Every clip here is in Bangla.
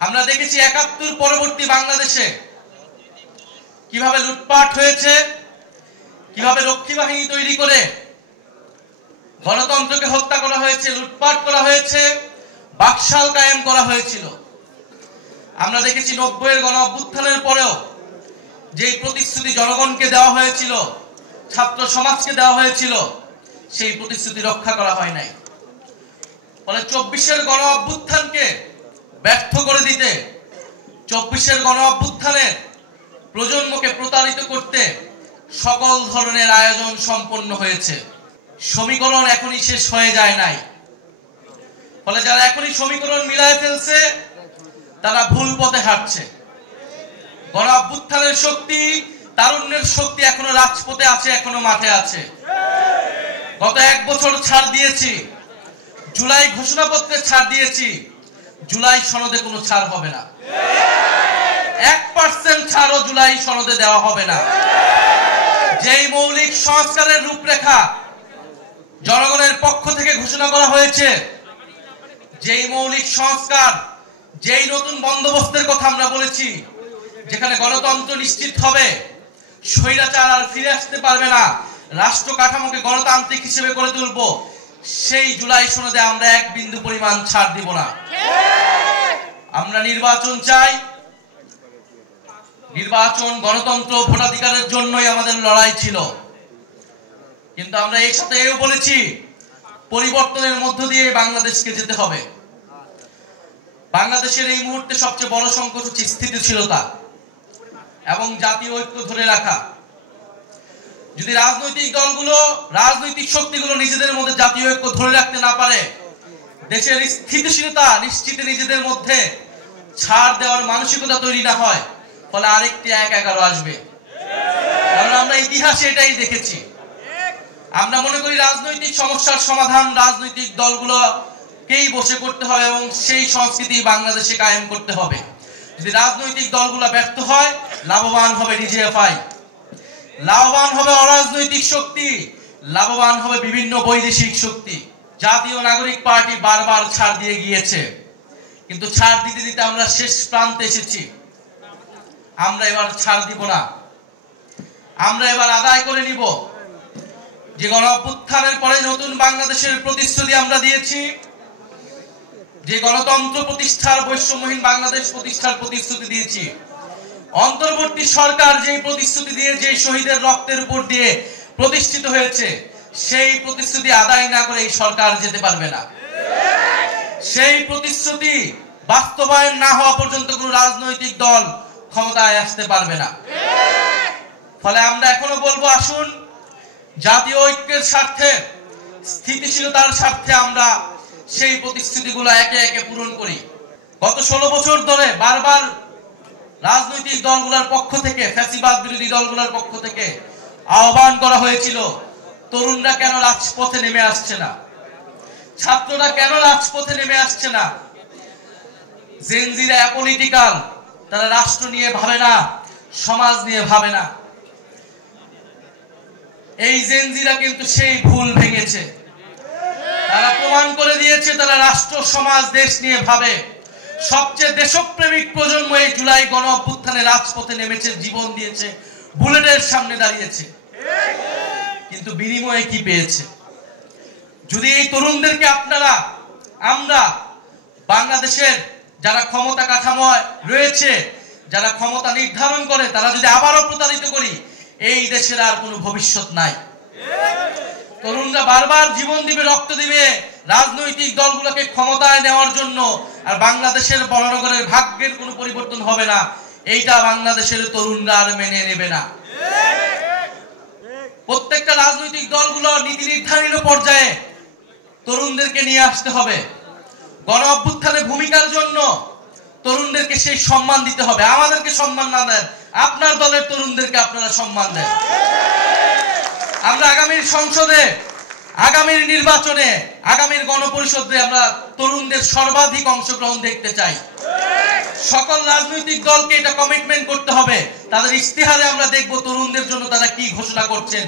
আমরা দেখেছি ৭১ পরবর্তী বাংলাদেশে কিভাবে লুটপাট হয়েছে, কিভাবে রক্ষী বাহিনী তৈরি করে গণতন্ত্রকে হত্যা করা হয়েছে, লুটপাট করা হয়েছে, বাকশাল কায়েম করা হয়েছিল। আমরা দেখেছি ৯০-এর গণ অভ্যুত্থানের পরেও যেই প্রতিশ্রুতি জনগণকে দেওয়া হয়েছিল, ছাত্র সমাজকে দেওয়া হয়েছিল, সেই প্রতিশ্রুতি রক্ষা করা হয় নাই। ফলে ২৪-এর গণ অভ্যুত্থানকে ব্যর্থ করে দিতে, ২৪-এর গণ অভ্যুত্থানের প্রজন্মকে প্রতারিত করতে সকল ধরনের আয়োজন সম্পন্ন হয়েছে। সমীকরণ এখনই শেষ হয়ে যায় নাই। ফলে যারা এখনই সমীকরণ মিলায় ফেলছে তারা ভুল পথে হাঁটছে। গণ অভ্যুত্থানের শক্তি, তারুণ্যের শক্তি এখনো রাজপথে আছে, এখনো মাঠে আছে। গত ১ বছর ছাড় দিয়েছি, জুলাই ঘোষণাপত্রে ছাড় দিয়েছি, জুলাই সনদে কোনো ছাড় হবে না। ১% ছাড়ও জুলাই সনদে দেওয়া হবে না। যেই মৌলিক সংস্কারের রূপরেখা জনগণের পক্ষ থেকে ঘোষণা করা হয়েছে, যেই মৌলিক সংস্কার, যেই নতুন বন্দোবস্তের কথা আমরা বলেছি, যেখানে গণতন্ত্র নিশ্চিত হবে, স্বৈরাচার আর ফিরে আসতে পারবে না, রাষ্ট্র কাঠামোকে গণতান্ত্রিক হিসেবে গড়ে তুলব, সেই জুলাই সনদে আমরা ১ বিন্দু পরিমাণ ছাড় দিব না। আমরা নির্বাচন চাই। নির্বাচন, গণতন্ত্র, ভোটাধিকারের জন্যই আমাদের লড়াই ছিল। কিন্তু আমরা এই সাথে এও বলেছি, পরিবর্তনের মধ্য দিয়ে বাংলাদেশকে যেতে হবে। বাংলাদেশের এই মুহূর্তে সবচেয়ে বড় সংকট হচ্ছে স্থিতিশীলতা এবং জাতীয় ঐক্য ধরে রাখা। যদি রাজনৈতিক দলগুলো, রাজনৈতিক শক্তিগুলো নিজেদের মধ্যে জাতীয় ঐক্য ধরে রাখতে না পারে, দেশের স্থিতিশীলতা নিশ্চিতে নিজেদের মধ্যে ছাড় দেওয়ার মানসিকতা তৈরি না হয়, ফলে আরেকটি ১-১১ আসবে। কারণ আমরা ইতিহাসে এটাই দেখেছি। আমরা মনে করি রাজনৈতিক সমস্যার সমাধান রাজনৈতিক দলগুলোকেই বসে করতে হবে এবং সেই সংস্কৃতি বাংলাদেশে কায়েম করতে হবে। যদি রাজনৈতিক দলগুলো ব্যর্থ হয়, লাভবান হবে ডিজিএফআই, লাভবান হবে অরাজনৈতিক শক্তি, লাভবান হবে বিভিন্ন বৈদেশিক শক্তি। জাতীয় নাগরিক পার্টি বারবার ছাড় দিয়ে গিয়েছে, কিন্তু ছাড় দিতে দিতে আমরা শেষ প্রান্তে এসেছি। আমরা এবার ছাড় দিব না। আমরা এবার আদায় করে নিব যে গণ অভ্যুত্থানের পরে নতুন বাংলাদেশের প্রতিশ্রুতি আমরা দিয়েছি, যে গণতন্ত্র প্রতিষ্ঠার, বৈষম্যহীন বাংলাদেশ প্রতিষ্ঠার প্রতিশ্রুতি দিয়েছি। অন্তর্বর্তী সরকার যেই প্রতিশ্রুতি দিয়ে, যে শহীদের রক্তের উপর দিয়ে প্রতিষ্ঠিত হয়েছে, সেই প্রতিশ্রুতি আদায় না করে এই সরকার যেতে পারবে না। সেই প্রতিশ্রুতি বাস্তবায়ন না হওয়া পর্যন্ত কোনো রাজনৈতিক দল ক্ষমতায় আসতে পারবে না। ফলে আমরা এখনো বলবো, আসুন জাতীয় ঐক্যের স্বার্থে, স্থিতিশীলতার স্বার্থে আমরা সেই প্রতিশ্রুতিগুলো একে একে পূরণ করি। গত ১৬ বছর ধরে বারবার রাজনৈতিক দলগুলোর পক্ষ থেকে, ফ্যাসিবাদ বিরোধী দলগুলোর পক্ষ থেকে আহ্বান করা হয়েছিল, তরুণরা কেন রাজপথে নেমে আসছে না, ছাত্ররা কেন রাজপথে নেমে আসছে না। জেনজিরা অ্যাপলিটিক্যাল, তারা রাষ্ট্র নিয়ে ভাবে না, সমাজ নিয়ে ভাবে না। এই জেনজিরা কিন্তু সেই ভুল ভেঙেছে। তারা প্রমাণ করে দিয়েছে তারা রাষ্ট্র, সমাজ, দেশ নিয়ে ভাবে। সবচেয়ে দেশপ্রেমিক প্রজন্ম এই জুলাই গণ অভ্যুত্থানে রাজপথে নেমেছে, জীবন দিয়েছে, বুলেটের সামনে দাঁড়িয়েছে। কিন্তু বিনিময়ে কি পেয়েছে? যদি এই তরুণদেরকে আপনারা, আমরা, বাংলাদেশের যারা ক্ষমতা কাঠামোয় রয়েছে, যারা ক্ষমতা নির্ধারণ করে, তারা যদি আবারও প্রতারিত করি, এই দেশের আর কোনো ভবিষ্যৎ নাই। তরুণরা বারবার জীবন দিবে, রক্ত দিবে রাজনৈতিক দলগুলোকে ক্ষমতায় নেওয়ার জন্য, আর বাংলাদেশের বড়নগরের ভাগ্যের কোনো পরিবর্তন হবে না, এইটা বাংলাদেশের তরুণরা আর মেনে নেবে না। প্রত্যেকটা রাজনৈতিক দলগুলো নীতি নির্ধারণী পর্যায়ে তরুণদেরকে নিয়ে আসতে হবে। গণ অভ্যুত্থানে ভূমিকার জন্য তরুণদেরকে সেই সম্মান দিতে হবে। আমাদেরকে সম্মান না দেন, আপনার দলের তরুণদেরকে আপনারা সম্মান দেন। আমরা আগামীর সংসদে, আগামীর নির্বাচনে, আগামীর গণপরিষদে আমরা তরুণদের সর্বাধিক অংশগ্রহণ দেখতে চাই। সকল রাজনৈতিক দলকে এটা কমিটমেন্ট করতে হবে। তাদের ইশতেহারে আমরা দেখব তরুণদের জন্য তারা কি ঘোষণা করছেন,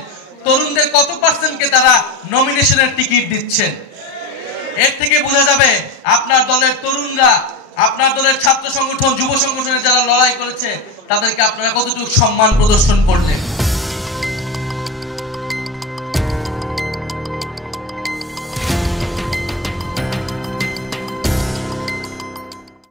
তরুণদের কত পার্সেন্টকে তারা নমিনেশনের টিকিট দিচ্ছেন। এর থেকে বোঝা যাবে আপনার দলের তরুণরা আপনার দলের ছাত্র সংগঠন, যুব সংগঠনের যারা লড়াই করেছে তাদেরকে আপনারা কতটুকু সম্মান প্রদর্শন করলেন?